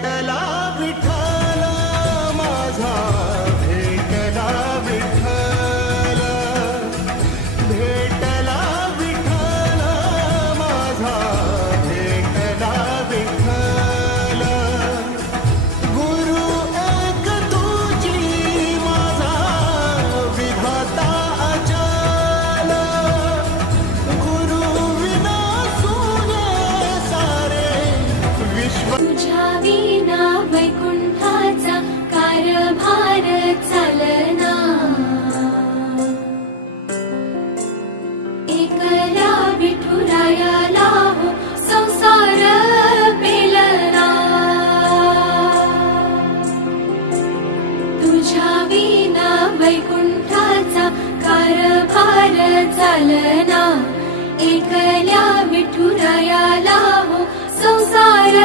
भेटला विठ्ठल माझा, भेटला विठ्ठल, भेटला विठ्ठल माझा, भेटला विठ्ठल. गुरु एक तुझी माझा विधाता अचल, गुरु विना सुने सारे विश्व. तुझ्या विना वैकुंठाचा कारभार चालना, एकल्या विठुरायाला हो संसार पेलना. तुझ्या विना वैकुंठाचा कारभार चालना, एकल्या विठुरायाला हो संसार